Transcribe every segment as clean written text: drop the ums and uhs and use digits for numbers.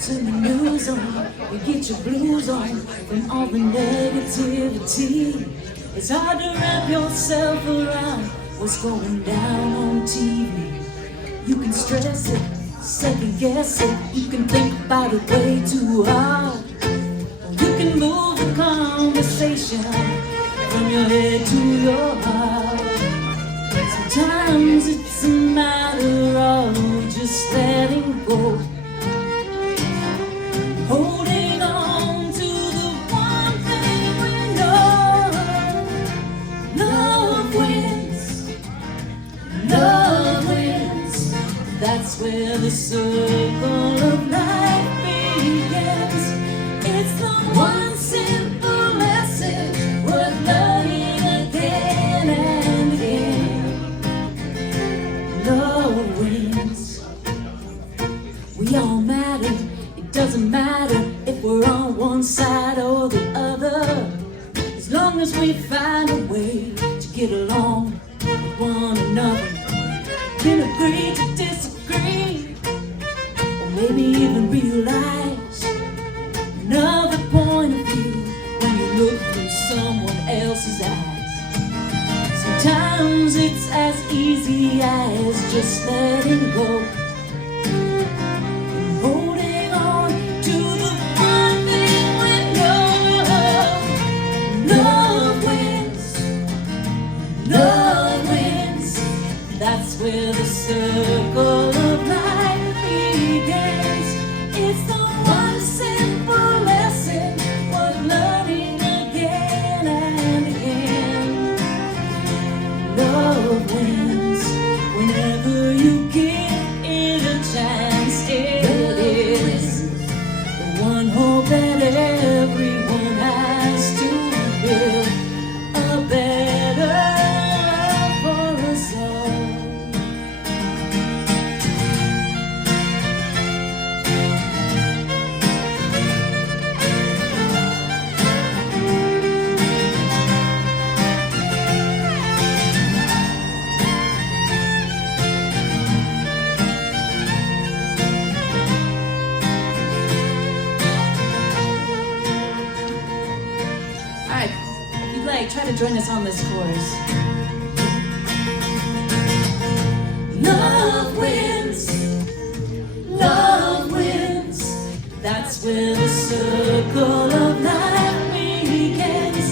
Turn the news on, you get your blues on from all the negativity. It's hard to wrap yourself around what's going down on TV. You can stress it, second guess it, you can think about it way too hard. You can move the conversation from your head to your heart. Sometimes it's a matter of just letting go, holding on to the one thing we know. Love wins, love wins. That's where the circle of life begins. It's the one simple lesson worth learning again and again. Love wins. We all matter. It doesn't matter if we're on one side or the other, as long as we find a way to get along with one another. Can agree to disagree, or maybe even realize another point of view when you look through someone else's eyes. Sometimes it's as easy as just letting go, and holding on to the one thing we know. Love wins, love wins. That's where the circle of life begins. It's the one simple lesson worth learning again and again. Love wins whenever you give it a chance. It is the one hope that everyone has to build a better for us all. Alright, if you'd like, try to join us on this chorus. Love wins, love wins. That's where the circle of life begins.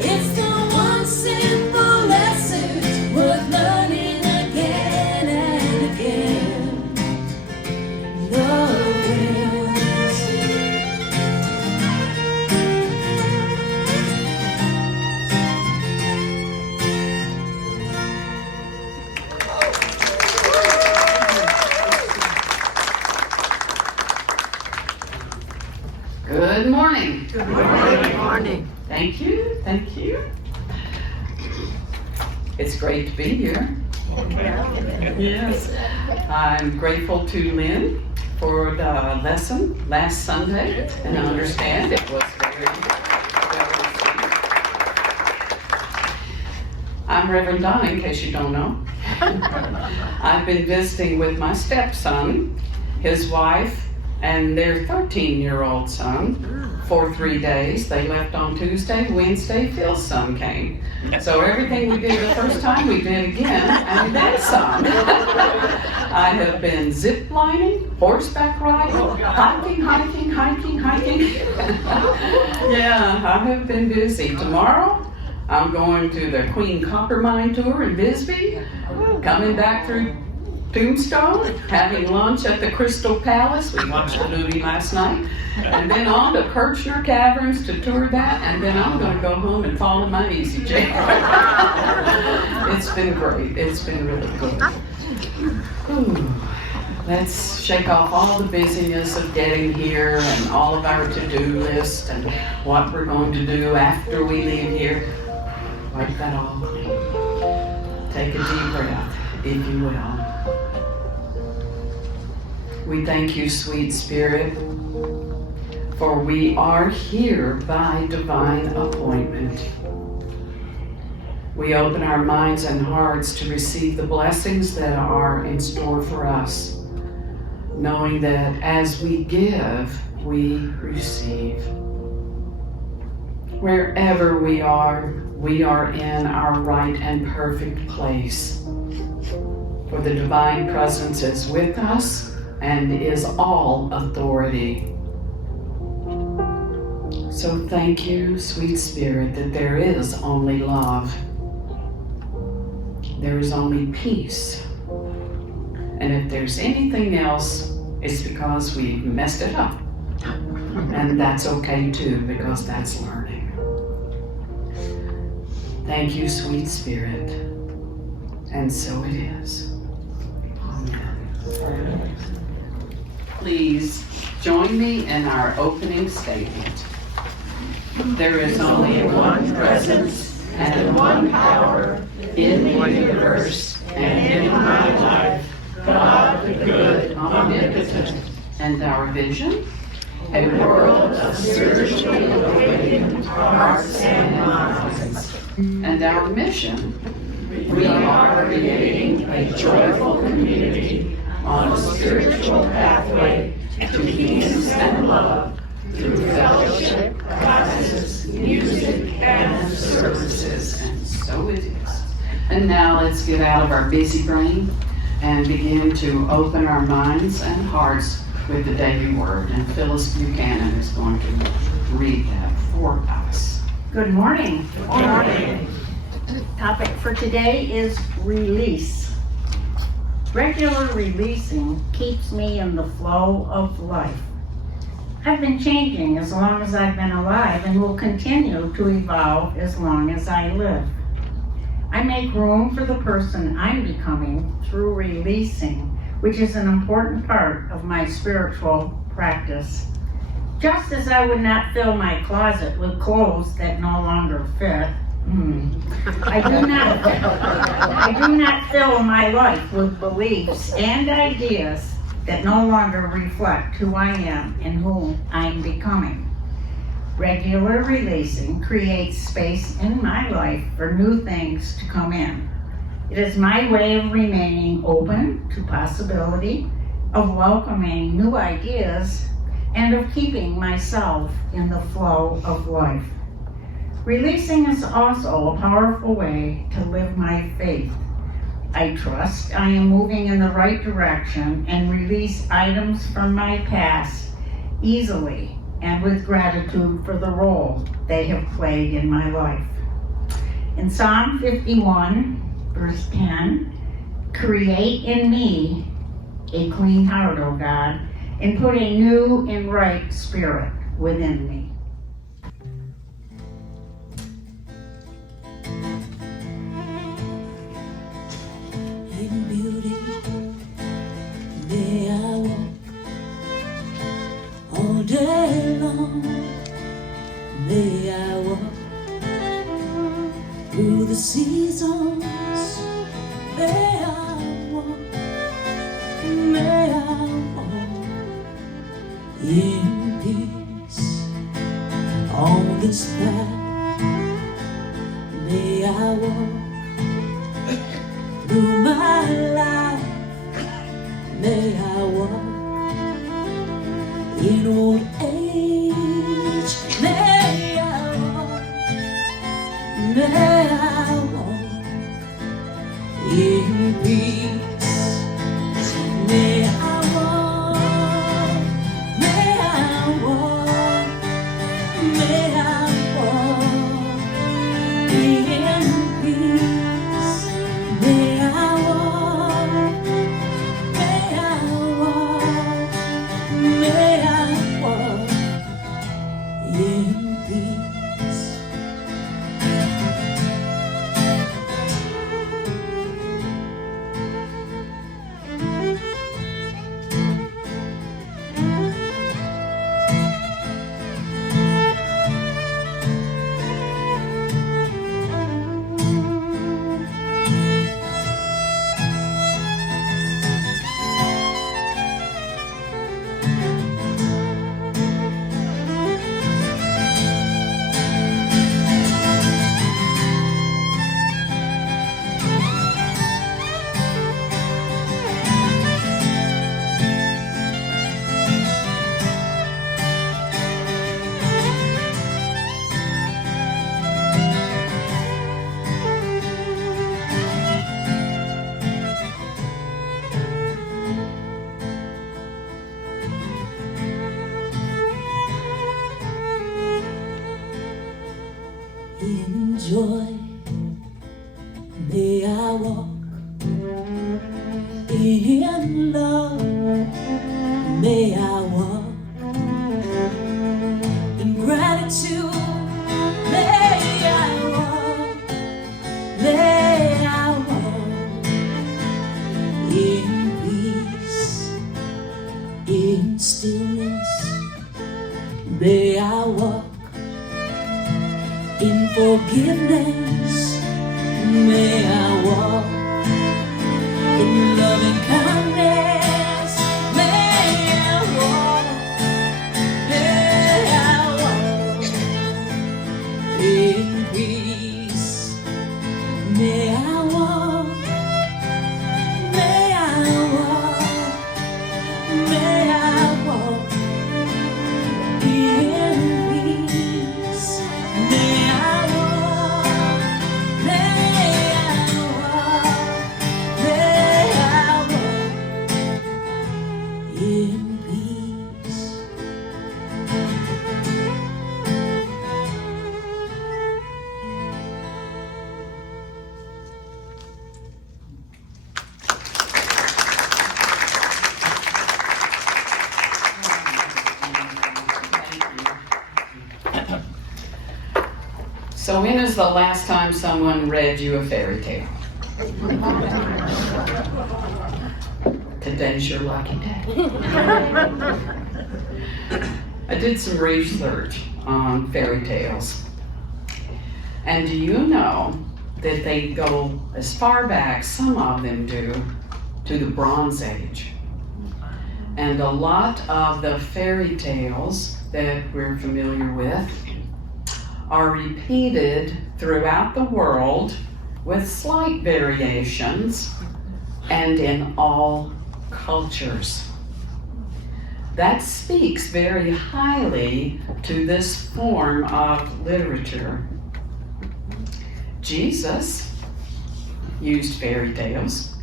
It's the one simple lesson worth learning again and again. Love wins. Good morning. Good morning. Good morning. Thank you. Thank you. It's great to be here. Yes. I'm grateful to Lynn for the lesson last Sunday, and I understand it was very sweet. I'm Reverend Donna, in case you don't know. I've been visiting with my stepson, his wife, and their 13-year-old son for 3 days. They left on Tuesday. Wednesday, Phil's son came. So everything we did the first time, we did again, and then some. I have been zip lining, horseback riding, hiking. Yeah, I have been busy. Tomorrow, I'm going to the Queen Copper Mine tour in Bisbee, coming back through Tombstone, having lunch at the Crystal Palace. We watched the movie last night. And then on to Kirchner Caverns to tour that, and then I'm going to go home and fall in my easy chair. It's been great. It's been really good. Ooh. Let's shake off all the busyness of getting here and all of our to-do list and what we're going to do after we leave here. Wipe that all clean. Take a deep breath, if you will. We thank you, sweet Spirit, for we are here by divine appointment. We open our minds and hearts to receive the blessings that are in store for us. knowing that as we give, we receive. Wherever we are in our right and perfect place. For the divine presence is with us and is all authority. So thank you, sweet Spirit, that there is only love. There is only peace. And if there's anything else, it's because we messed it up. And that's okay too, because that's learning. Thank you, sweet Spirit. And so it is. Amen. Please join me in our opening statement. There is only one presence and one power in the universe and in my life, God the good, omnipotent. And our vision? A world of spiritually awakened hearts and minds. And our mission? We are creating a joyful community on a spiritual pathway to peace and love through fellowship, classes, music, and services. And so it is. And now let's get out of our busy brain and begin to open our minds and hearts with the daily word. And Phyllis Buchanan is going to read that for us. Good morning. Good morning. The topic for today is release. Regular releasing keeps me in the flow of life. I've been changing as long as I've been alive and will continue to evolve as long as I live. I make room for the person I'm becoming through releasing, which is an important part of my spiritual practice. Just as I would not fill my closet with clothes that no longer fit, I do not fill my life with beliefs and ideas that no longer reflect who I am and who I'm becoming. Regular releasing creates space in my life for new things to come in. It is my way of remaining open to possibility, of welcoming new ideas, and of keeping myself in the flow of life. Releasing is also a powerful way to live my faith. I trust I am moving in the right direction and release items from my past easily and with gratitude for the role they have played in my life. In Psalm 51, verse 10, create in me a clean heart, O God, and put a new and right spirit within me. In beauty, may I walk all day long. May I walk through the seasons. May I walk, may I walk in peace on this path. May I walk through my life. May I walk in old age. May I walk, may I walk in peace. May I walk, may I walk, may I walk in peace. May I walk, may I walk, may I walk in peace. joy. May I walk in love. May I walk in gratitude. May I walk. May I walk in peace, in stillness. May I walk in forgiveness. May I walk in loving kindness. May I walk. May I walk in peace. May I walk. May I walk. May I walk in peace. May I walk. May I walk. May I walk in peace. So when is the last time someone read you a fairy tale? Today's your lucky day. I did some research on fairy tales. And do you know that they go as far back, some of them do, to the Bronze Age? And a lot of the fairy tales that we're familiar with are repeated throughout the world with slight variations and in all cultures. That speaks very highly to this form of literature. Jesus used fairy tales.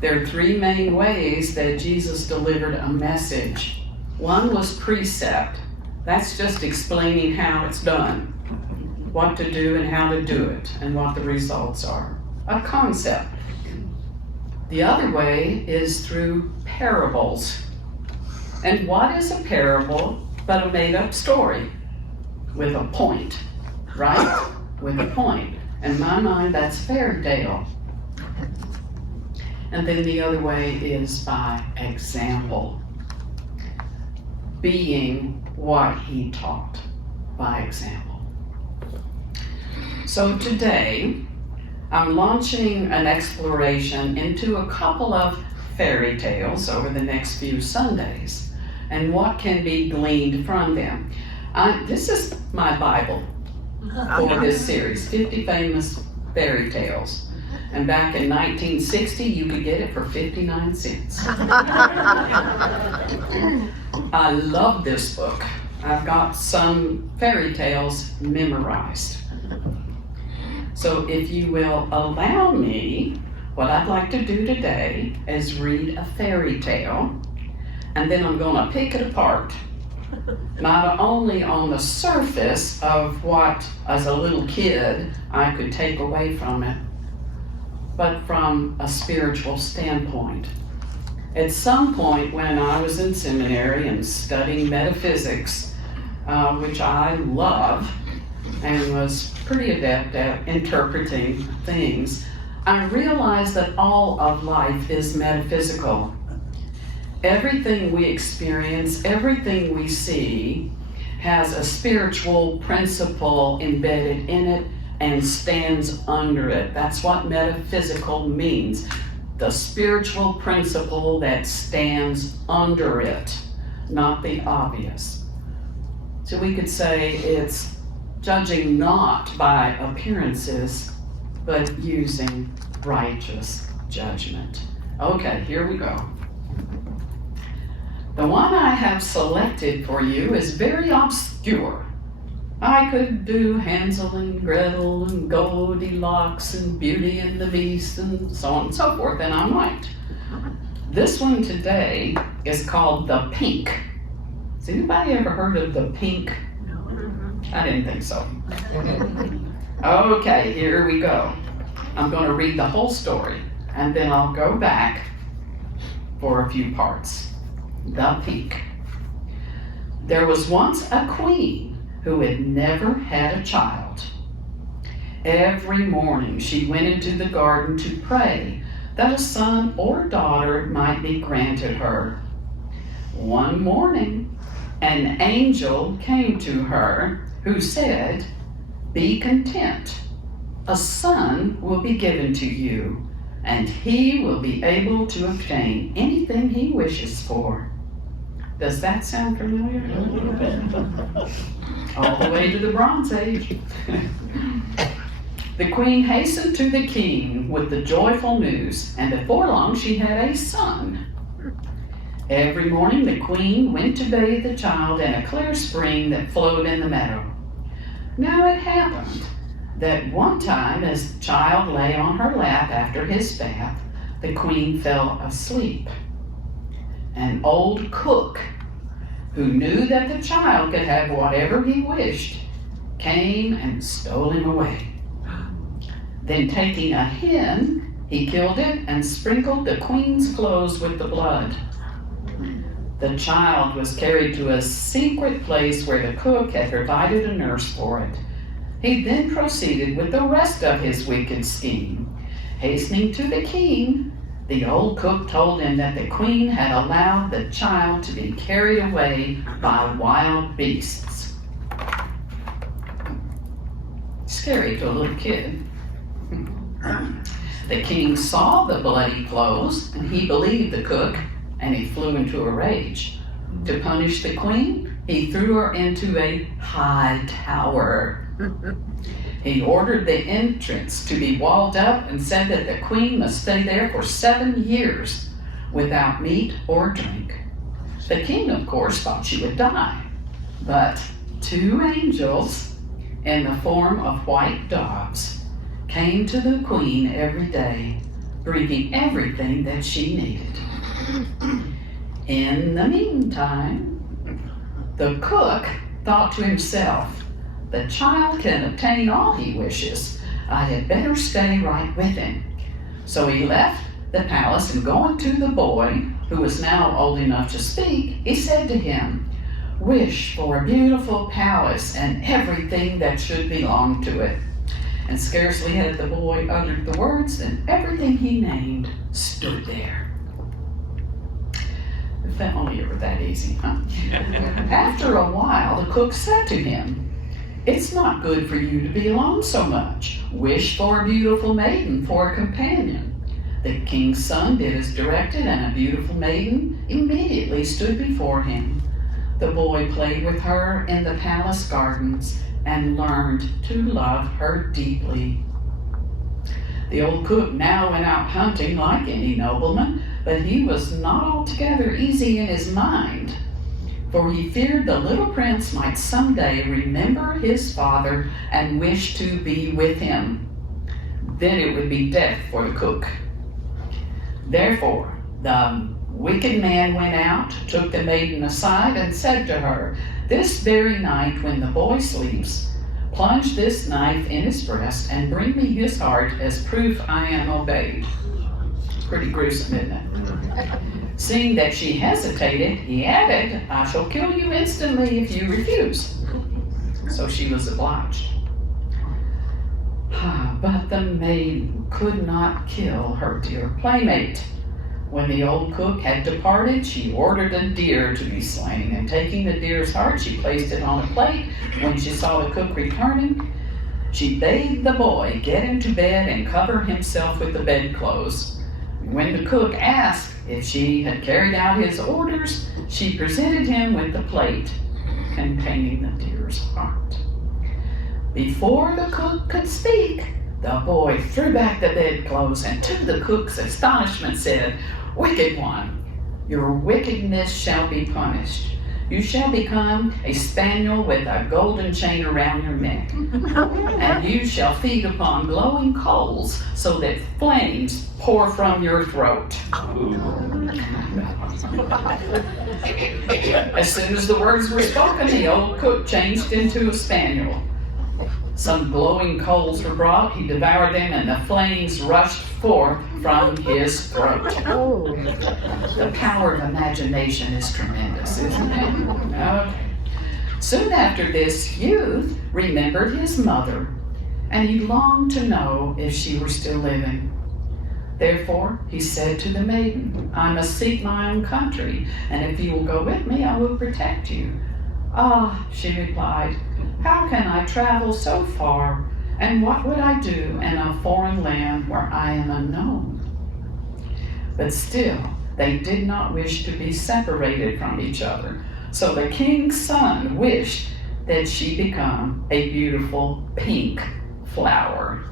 There are three main ways that Jesus delivered a message. One was precept. That's just explaining how it's done, what to do and how to do it, and what the results are. A concept. The other way is through parables. And what is a parable but a made-up story with a point, right? With a point. In my mind, that's fairy tale. And then the other way is by example, being what he taught by example. So today, I'm launching an exploration into a couple of fairy tales over the next few Sundays and what can be gleaned from them. This is my Bible for this series, 50 Famous Fairy Tales. And back in 1960, you could get it for 59 cents. I love this book. I've got some fairy tales memorized. So if you will allow me, what I'd like to do today is read a fairy tale, and then I'm going to pick it apart. Not only on the surface of what, as a little kid, I could take away from it, but from a spiritual standpoint. At some point when I was in seminary and studying metaphysics, which I love and was pretty adept at interpreting things, I realized that all of life is metaphysical. Everything we experience, everything we see, has a spiritual principle embedded in it and stands under it. That's what metaphysical means. The spiritual principle that stands under it, not the obvious. So we could say it's judging not by appearances, but using righteous judgment. Okay, here we go. The one I have selected for you is very obscure. I could do Hansel and Gretel and Goldilocks and Beauty and the Beast and so on and so forth, and I might. This one today is called The Pink. Has anybody ever heard of The Pink? I didn't think so. Okay, here we go. I'm going to read the whole story, and then I'll go back for a few parts. The Peak. There was once a queen who had never had a child. Every morning she went into the garden to pray that a son or daughter might be granted her. One morning, an angel came to her who said, "Be content. A son will be given to you, and he will be able to obtain anything he wishes for." Does that sound familiar? All the way to the Bronze Age. The queen hastened to the king with the joyful news, and before long she had a son. Every morning the queen went to bathe the child in a clear spring that flowed in the meadow. Now it happened that one time as the child lay on her lap after his bath, the queen fell asleep. An old cook, who knew that the child could have whatever he wished, came and stole him away. Then taking a hen, he killed it and sprinkled the queen's clothes with the blood. The child was carried to a secret place where the cook had provided a nurse for it. He then proceeded with the rest of his wicked scheme. Hastening to the king, the old cook told him that the queen had allowed the child to be carried away by wild beasts. Scary to a little kid. The king saw the bloody clothes, and he believed the cook, and he flew into a rage. To punish the queen, he threw her into a high tower. He ordered the entrance to be walled up and said that the queen must stay there for 7 years without meat or drink. The king, of course, thought she would die, but 2 angels in the form of white doves came to the queen every day, bringing everything that she needed. In the meantime, the cook thought to himself, "The child can obtain all he wishes. I had better stay right with him." So he left the palace, and going to the boy, who was now old enough to speak, he said to him, "Wish for a beautiful palace and everything that should belong to it." And scarcely had the boy uttered the words than everything he named stood there. If that only were that easy, huh? After a while, the cook said to him, "It's not good for you to be alone so much. Wish for a beautiful maiden for a companion." The king's son did as directed, and a beautiful maiden immediately stood before him. The boy played with her in the palace gardens and learned to love her deeply. The old cook now went out hunting like any nobleman, but he was not altogether easy in his mind, for he feared the little prince might someday remember his father and wish to be with him. Then it would be death for the cook. Therefore, the wicked man went out, took the maiden aside, and said to her, "This very night when the boy sleeps, plunge this knife in his breast and bring me his heart as proof I am obeyed." Pretty gruesome, isn't it? Seeing that she hesitated, he added, "I shall kill you instantly if you refuse." So she was obliged. But the maiden could not kill her dear playmate. When the old cook had departed, she ordered a deer to be slain, and taking the deer's heart, she placed it on a plate. When she saw the cook returning, she bade the boy get into bed and cover himself with the bedclothes. When the cook asked if she had carried out his orders, she presented him with the plate containing the deer's heart. Before the cook could speak, the boy threw back the bedclothes and, to the cook's astonishment, said, "Wicked one, your wickedness shall be punished. You shall become a spaniel with a golden chain around your neck, and you shall feed upon glowing coals so that flames pour from your throat." As soon as the words were spoken, the old cook changed into a spaniel. Some glowing coals were brought. He devoured them, and the flames rushed forth from his throat. The power of imagination is tremendous, isn't it? Okay. Soon after this, youth remembered his mother, and he longed to know if she were still living. Therefore, he said to the maiden, I must seek my own country, and if you will go with me, I will protect you. Ah, she replied, how can I travel so far, and what would I do in a foreign land where I am unknown? But still, they did not wish to be separated from each other. So the king's son wished that she become a beautiful pink flower.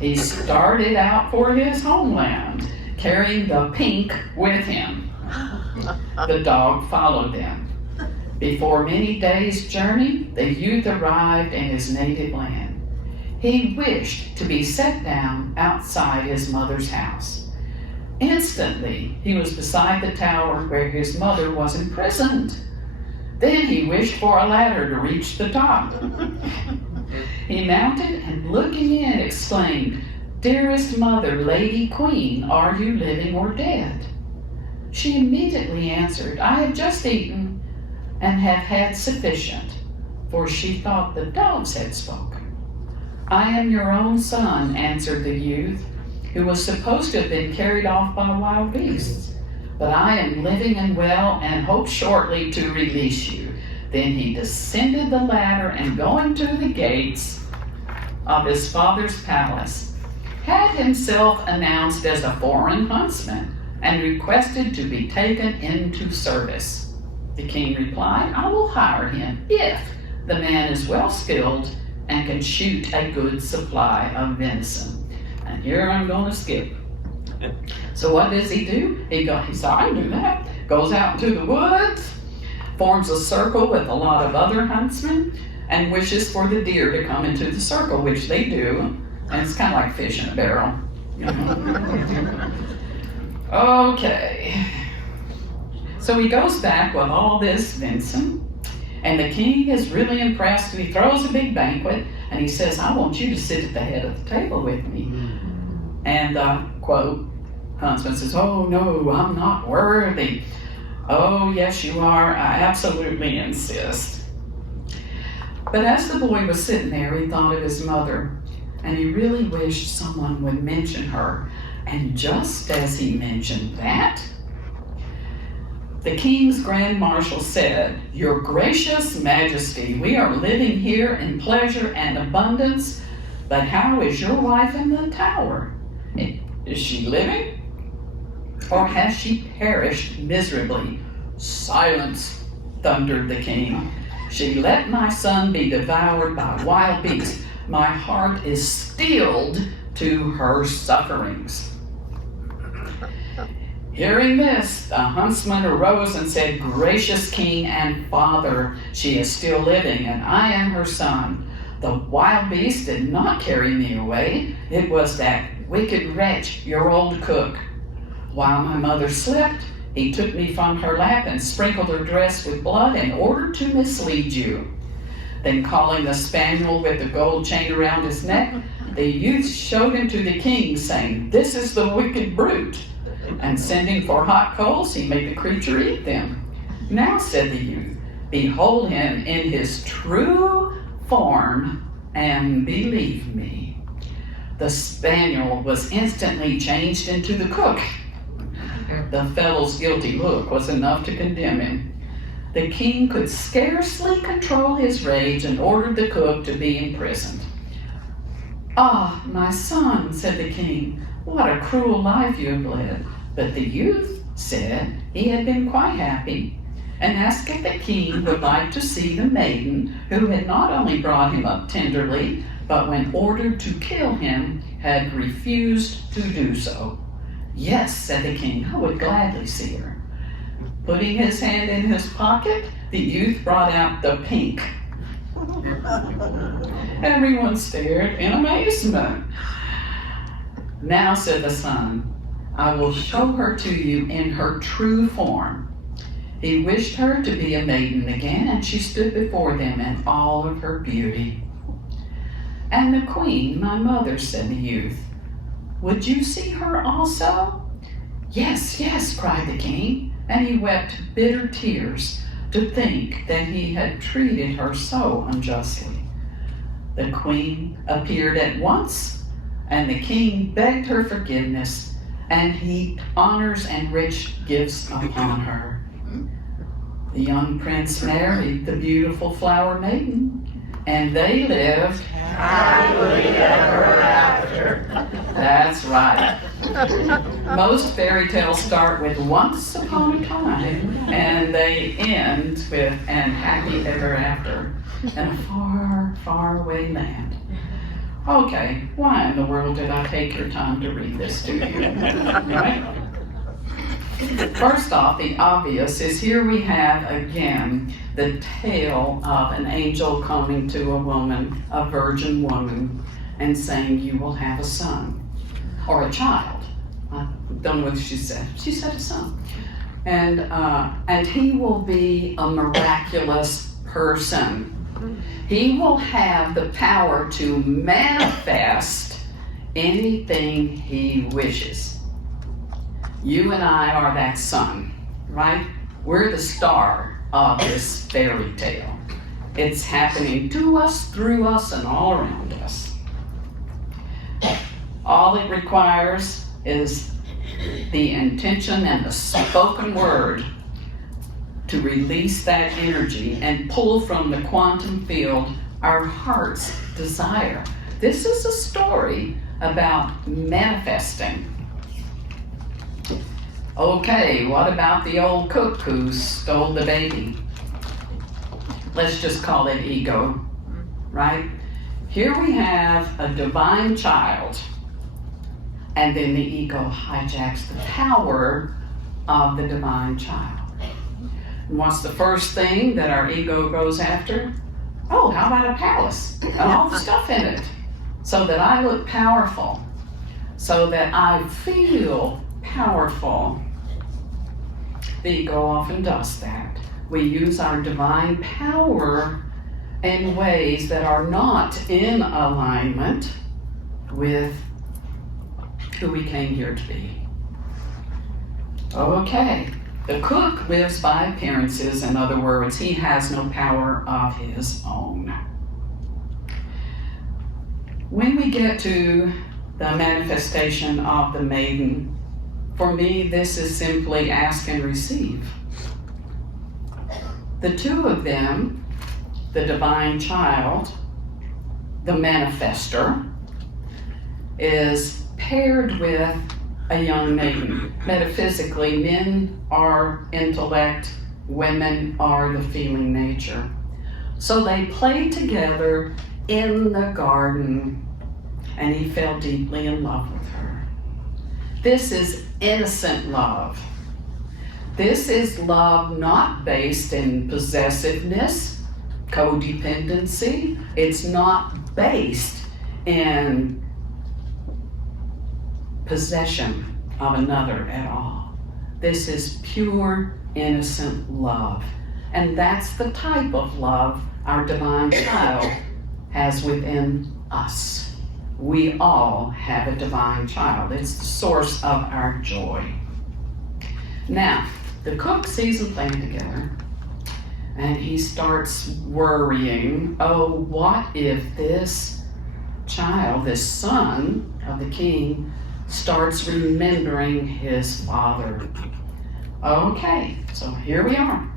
He started out for his homeland, carrying the pink with him. The dog followed them. Before many days' journey, the youth arrived in his native land. He wished to be set down outside his mother's house. Instantly, he was beside the tower where his mother was imprisoned. Then he wished for a ladder to reach the top. He mounted and looking in exclaimed, Dearest mother, Lady Queen, are you living or dead? She immediately answered, I have just eaten and have had sufficient, for she thought the dogs had spoken. I am your own son, answered the youth, who was supposed to have been carried off by wild beasts. But I am living and well and hope shortly to release you. Then he descended the ladder and going to the gates of his father's palace, had himself announced as a foreign huntsman and requested to be taken into service. The king replied, I will hire him if the man is well skilled and can shoot a good supply of venison. And here I'm going to skip. So what does he do? He said, I can do that. Goes out into the woods, forms a circle with a lot of other huntsmen, and wishes for the deer to come into the circle, which they do. And it's kind of like fish in a barrel. You know? Okay. So he goes back with all this venison, and the king is really impressed, and he throws a big banquet, and he says, I want you to sit at the head of the table with me. And quote, huntsman says, oh no, I'm not worthy. Oh yes you are, I absolutely insist. But as the boy was sitting there, he thought of his mother, and he really wished someone would mention her. And just as he mentioned that, the king's grand marshal said, Your gracious majesty, we are living here in pleasure and abundance, but how is your wife in the tower? Is she living? Or has she perished miserably? Silence, thundered the king. She let my son be devoured by wild beasts. My heart is steeled to her sufferings. Hearing this, the huntsman arose and said, Gracious king and father, she is still living, and I am her son. The wild beast did not carry me away. It was that wicked wretch, your old cook. While my mother slept, he took me from her lap and sprinkled her dress with blood in order to mislead you. Then calling the spaniel with the gold chain around his neck, the youth showed him to the king, saying, This is the wicked brute. And sending for hot coals, he made the creature eat them. Now, said the youth, behold him in his true form, and believe me. The spaniel was instantly changed into the cook. The fellow's guilty look was enough to condemn him. The king could scarcely control his rage and ordered the cook to be imprisoned. Ah, my son, said the king, what a cruel life you have led. But the youth said he had been quite happy, and asked if the king would like to see the maiden who had not only brought him up tenderly, but when ordered to kill him, had refused to do so. Yes, said the king, I would gladly see her. Putting his hand in his pocket, the youth brought out the pink. Everyone stared in amazement. Now, said the son, I will show her to you in her true form. He wished her to be a maiden again, and she stood before them in all of her beauty. "And the queen, my mother," said the youth, "would you see her also?" "Yes, yes," cried the king, and he wept bitter tears to think that he had treated her so unjustly. The queen appeared at once, and the king begged her forgiveness, and heaped honors and rich gifts upon her. The young prince married the beautiful flower maiden, and they lived happily ever after. That's right. Most fairy tales start with once upon a time, and they end with and happy ever after in a far, far away land. Okay, why in the world did I take your time to read this to you? Right? First off, the obvious is here we have again the tale of an angel coming to a woman, a virgin woman, and saying, "You will have a son," or a child. I don't know what she said. She said a son. And he will be a miraculous person. He will have the power to manifest anything he wishes. You and I are that son, right? We're the star of this fairy tale. It's happening to us, through us, and all around us. All it requires is the intention and the spoken word to release that energy and pull from the quantum field our heart's desire. This is a story about manifesting. Okay, what about the old cook who stole the baby? Let's just call it ego, right? Here we have a divine child, and then the ego hijacks the power of the divine child. And what's the first thing that our ego goes after? Oh, how about a palace and all the stuff in it, so that I look powerful, so that I feel powerful. The ego often does that. We use our divine power in ways that are not in alignment with who we came here to be. Okay, the cook lives by appearances. In other words, he has no power of his own. When we get to the manifestation of the maiden, for me, this is simply ask and receive. The two of them, the divine child, the manifester, is paired with a young maiden. Metaphysically, men are intellect, women are the feeling nature. So they played together in the garden, and he fell deeply in love with her. This is innocent love. This is love not based in possessiveness, codependency. It's not based in possession of another at all. This is pure, innocent love. And that's the type of love our divine child has within us. We all have a divine child. It's the source of our joy. Now, the cook sees them playing together, and he starts worrying, oh, what if this child, this son of the king, starts remembering his father? Okay, so here we are.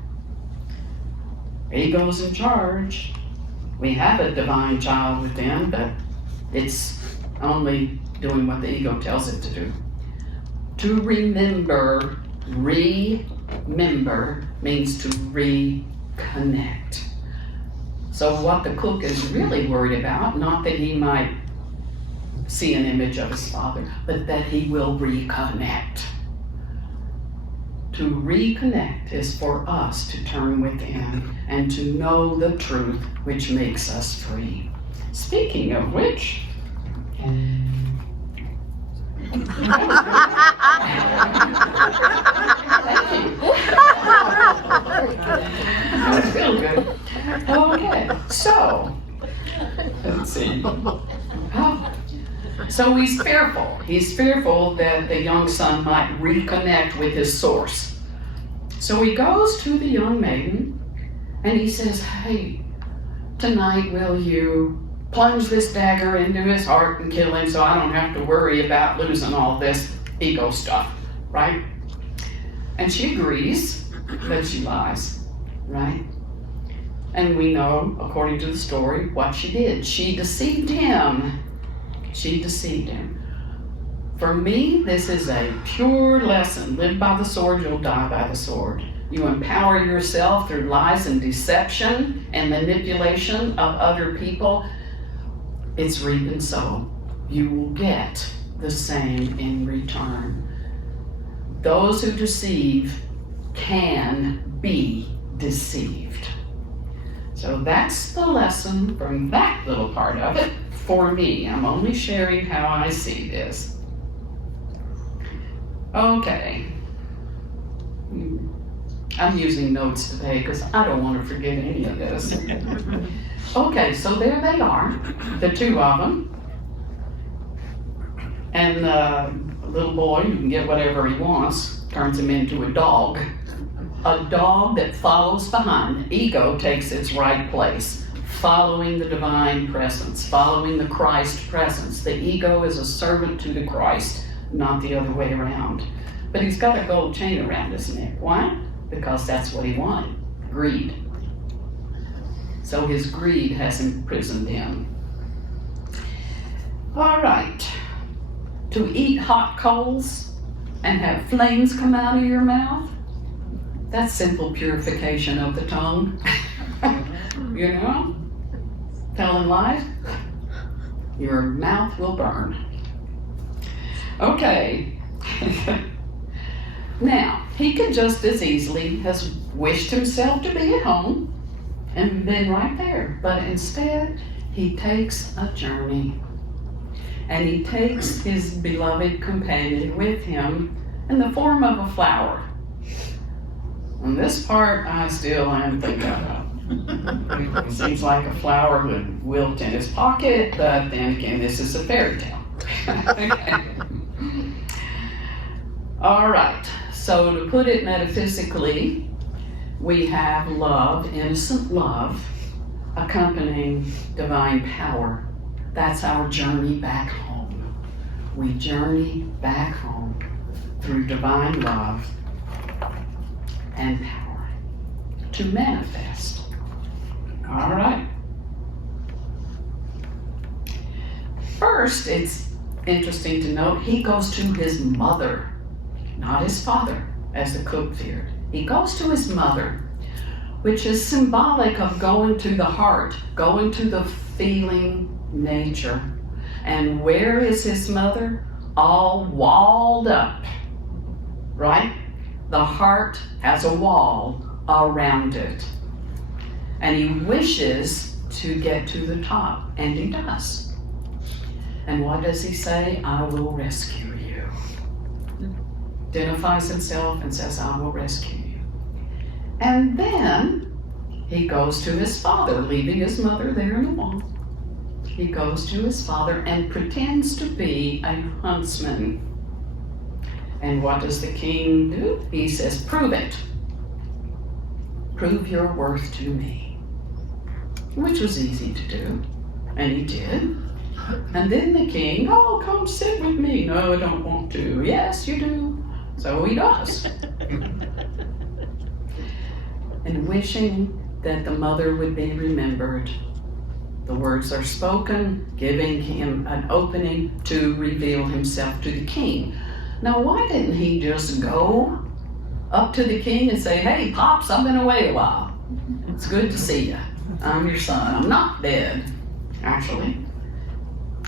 Ego's in charge. We have a divine child within, but it's only doing what the ego tells it to do. To remember, remember means to reconnect. So what the cook is really worried about, not that he might see an image of his father, but that he will reconnect. To reconnect is for us to turn within and to know the truth which makes us free. Speaking of which, thank you. I feel good. Okay, so, let's see. Oh. So he's fearful. He's fearful that the young son might reconnect with his source. So he goes to the young maiden and he says, hey, tonight will you plunge this dagger into his heart and kill him so I don't have to worry about losing all this ego stuff, right? And she agrees, but she lies, right? And we know, according to the story, what she did. She deceived him. She deceived him. For me, this is a pure lesson. Live by the sword, you'll die by the sword. You empower yourself through lies and deception and manipulation of other people. It's reap and sow. You will get the same in return. Those who deceive can be deceived. So that's the lesson from that little part of it for me. I'm only sharing how I see this. Okay. I'm using notes today because I don't want to forget any of this. Okay, so there they are, the two of them. And the little boy, who can get whatever he wants, turns him into a dog. A dog that follows behind. Ego takes its right place, following the divine presence, following the Christ presence. The ego is a servant to the Christ, not the other way around. But he's got a gold chain around his neck. Why? Because that's what he wanted. Greed. So his greed has imprisoned him. All right. To eat hot coals and have flames come out of your mouth, that's simple purification of the tongue. You know? Telling lies, your mouth will burn. Okay. Now, he could just as easily have wished himself to be at home and been right there. But instead, he takes a journey. And he takes his beloved companion with him in the form of a flower. And this part I still am thinking about. It seems like a flower would wilt in his pocket, but then again, this is a fairy tale. Okay. All right, so to put it metaphysically, we have love, innocent love, accompanying divine power. That's our journey back home. We journey back home through divine love and power to manifest. All right. First, it's interesting to note he goes to his mother, not his father, as the cook feared. He goes to his mother, which is symbolic of going to the heart, going to the feeling nature. And where is his mother? All walled up, right? The heart has a wall around it. And he wishes to get to the top, and he does. And what does he say? I will rescue you. Identifies himself and says, I will rescue you. And then he goes to his father, leaving his mother there in the wall. He goes to his father and pretends to be a huntsman. And what does the king do? He says, prove it. Prove your worth to me. Which was easy to do. And he did. And then the king, oh, come sit with me. No, I don't want to. Yes, you do. So he does. And wishing that the mother would be remembered. The words are spoken, giving him an opening to reveal himself to the king. Now, why didn't he just go up to the king and say, hey, Pops, I've been away a while. It's good to see you. I'm your son. I'm not dead, actually.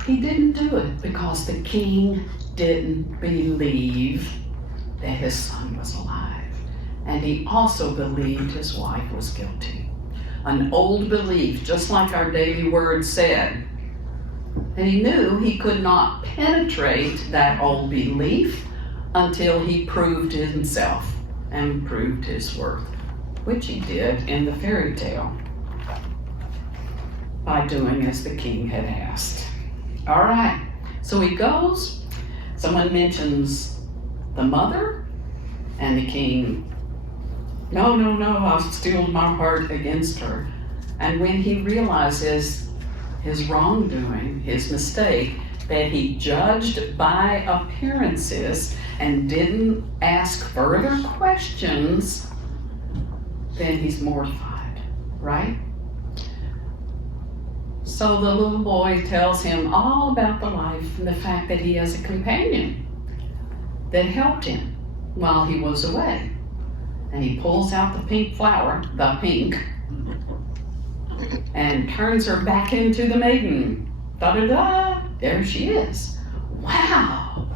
He didn't do it because the king didn't believe that his son was alive. And he also believed his wife was guilty. An old belief, just like our daily word said. And he knew he could not penetrate that old belief until he proved himself and proved his worth. which he did in the fairy tale by doing as the king had asked. All right, so he goes, someone mentions the mother, and the king, no, I've steeled my heart against her. And when he realizes his wrongdoing, his mistake, that he judged by appearances and didn't ask further questions, then he's mortified, right? So the little boy tells him all about the life and the fact that he has a companion that helped him while he was away. And he pulls out the pink flower, the pink, and turns her back into the maiden. Da-da-da, there she is. Wow!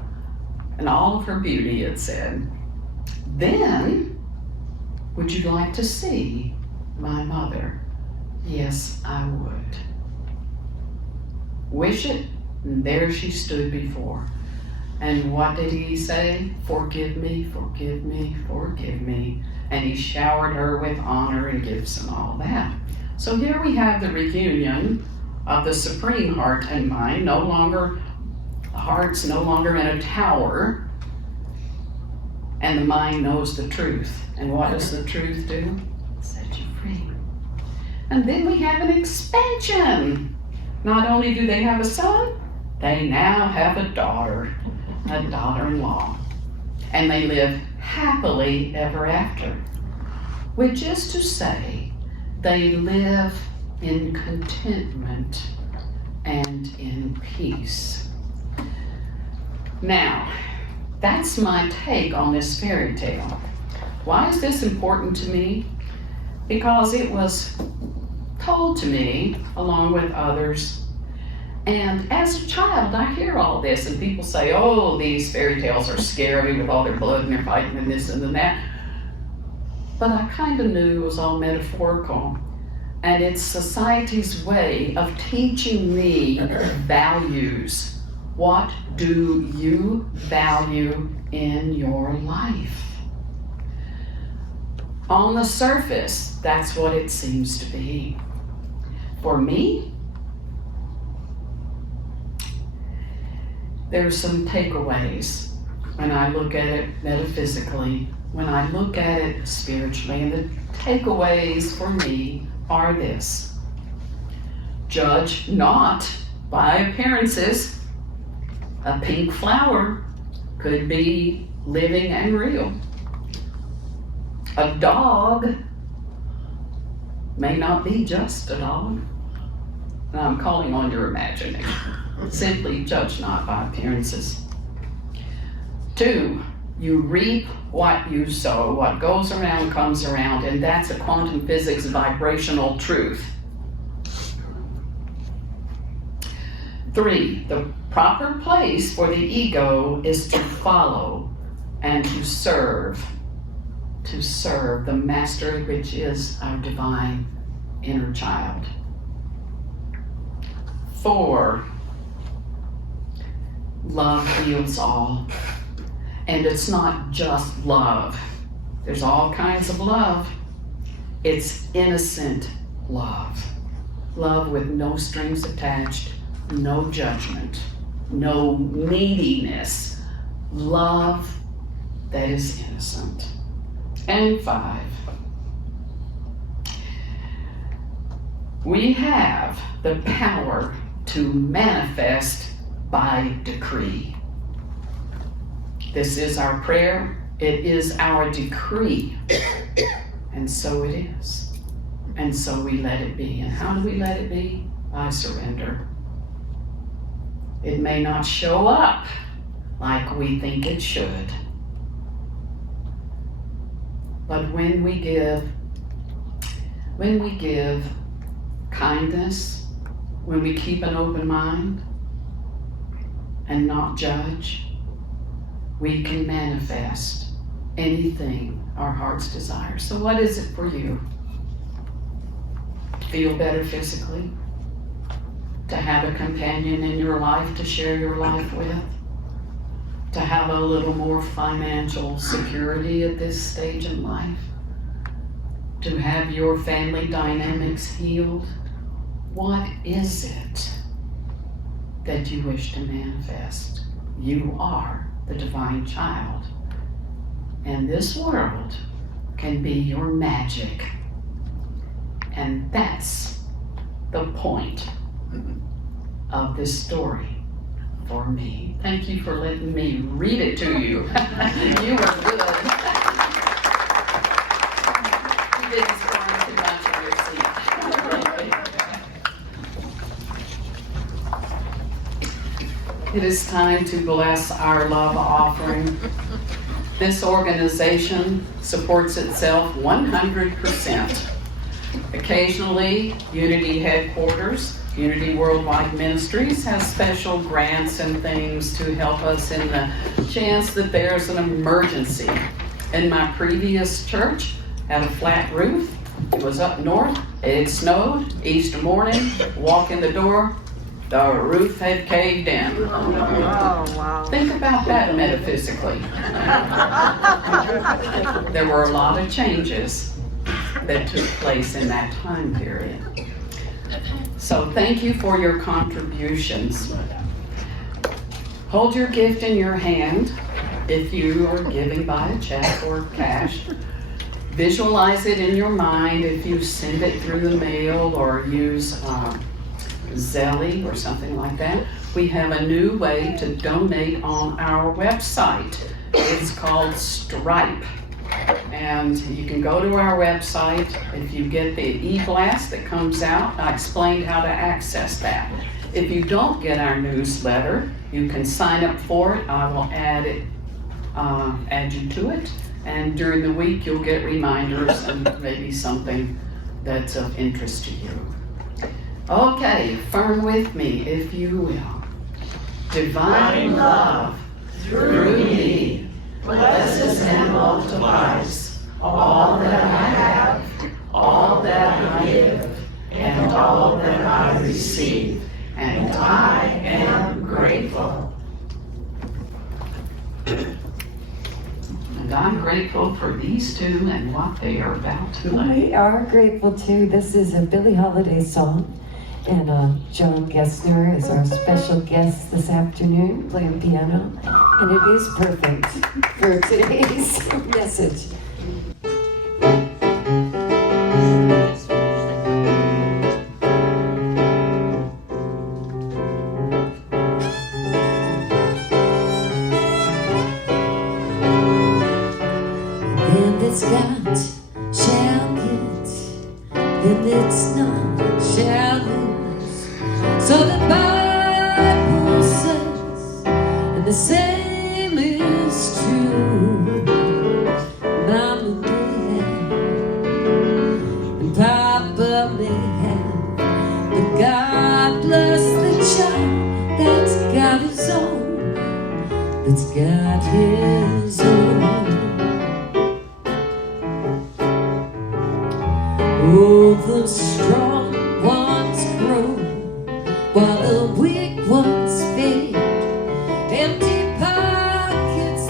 And all of her beauty, it said. Then, would you like to see my mother? Yes, I would. Wish it, and there she stood before. And what did he say? Forgive me, forgive me, forgive me. And he showered her with honor and gifts and all that. So here we have the reunion of the supreme heart and mind, heart's no longer in a tower, and the mind knows the truth. And what does the truth do? Set you free. And then we have an expansion. Not only do they have a son, they now have a daughter-in-law. And they live happily ever after, which is to say, they live in contentment and in peace. Now, that's my take on this fairy tale. Why is this important to me? Because it was told to me along with others. And as a child, I hear all this, and people say, oh, these fairy tales are scary with all their blood and they're fighting and this and that. But I kind of knew it was all metaphorical. And it's society's way of teaching me values. What do you value in your life? On the surface, that's what it seems to be. For me, there are some takeaways when I look at it metaphysically, when I look at it spiritually, and the takeaways for me are this. Judge not by appearances. A pink flower could be living and real. A dog may not be just a dog. And I'm calling on your imagination. Simply judge not by appearances. 2, you reap what you sow. What goes around comes around, and that's a quantum physics vibrational truth. 3, the proper place for the ego is to follow and to serve the master, which is our divine inner child. 4, love heals all. And it's not just love. There's all kinds of love. It's innocent love. Love with no strings attached, no judgment, no neediness. Love that is innocent. And 5, we have the power to manifest by decree. This is our prayer. It is our decree. And so it is. And so we let it be. And how do we let it be? By surrender. It may not show up like we think it should. But when we give kindness, when we keep an open mind and not judge, we can manifest anything our hearts desire. So what is it for you? Feel better physically? To have a companion in your life to share your life with? To have a little more financial security at this stage in life? to have your family dynamics healed? What is it that you wish to manifest? You are the divine child. And this world can be your magic. And that's the point of this story for me. Thank you for letting me read it to you. You were good. You didn't squirm too much on your seat. It is time to bless our love offering. This organization supports itself 100%. Occasionally, Unity Headquarters, Unity Worldwide Ministries, has special grants and things to help us in the chance that there's an emergency. In my previous church, had a flat roof. It was up north. It snowed. Easter morning, walk in the door, the roof had caved in. Oh, wow. Think about that metaphysically. There were a lot of changes that took place in that time period. So thank you for your contributions. Hold your gift in your hand if you are giving by a check or cash. Visualize it in your mind if you send it through the mail or use Zelle or something like that. We have a new way to donate on our website. It's called Stripe. And you can go to our website. If you get the e-blast that comes out, I explained how to access that. If you don't get our newsletter, you can sign up for it. I will add you to it. And during the week, you'll get reminders and maybe something that's of interest to you. Okay, affirm with me, if you will. Divine love through me blesses and multiplies all that I have, all that I give, and all that I receive. And I am grateful. And I'm grateful for these two and what they are about to play. We are grateful too. This is a Billie Holiday song. And John Gessner is our special guest this afternoon, playing piano. And it is perfect for today's message. Then it's got, shall get, then it's not, shall lose. So the Bible says, and the same is true. Mama may have, and Papa may have, but God bless the child that's got his own, that's got his own. Oh, the strong ones grow while the weak ones fade. Empty pockets,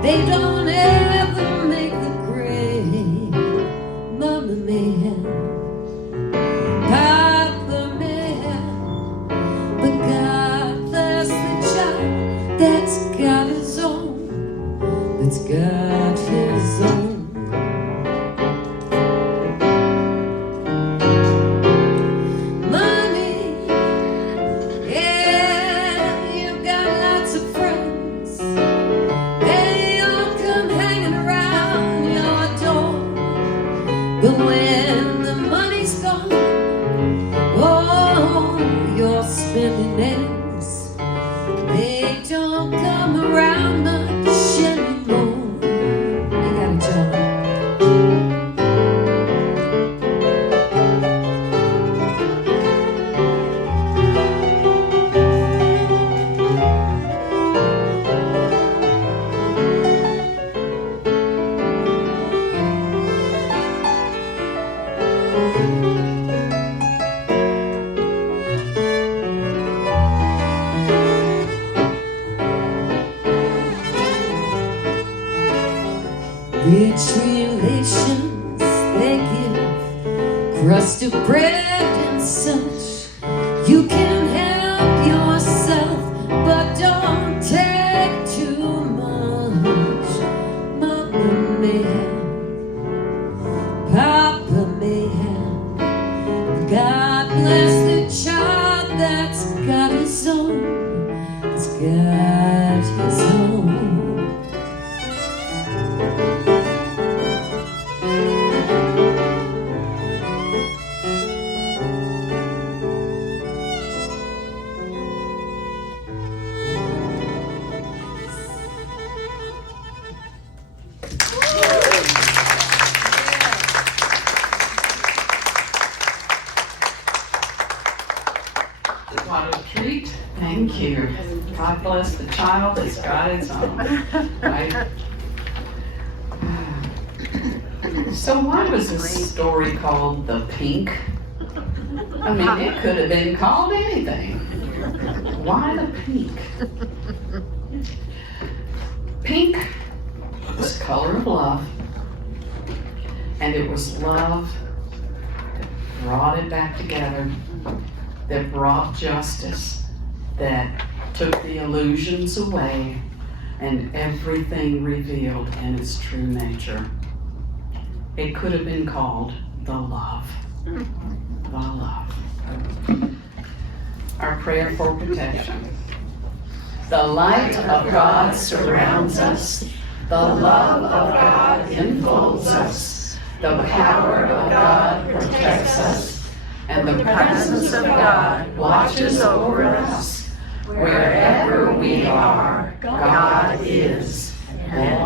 they don't ever make the grade. Mama may have, Papa may have, but God bless the child that's got his own, that's got his own. But when the money's gone, oh, your spending days, they don't come around much anymore. You got it, John. Rich relations crust of bread and such. You can help yourself, but don't take too much. Mama may have, Papa may have. God bless the child that's got his own. It's got his own. What a treat. Thank you. God bless the child that's got its own. Right? So why was this story called The Pink? I mean, it could have been called anything. Why the pink? Pink was the color of love. And it was love that brought it back together, that brought justice, that took the illusions away, and everything revealed in its true nature. It could have been called the love. The love. Our prayer for protection. The light of God surrounds us. The love of God enfolds us. The power of God protects us. And the presence of God watches over us. Wherever we are, God is, and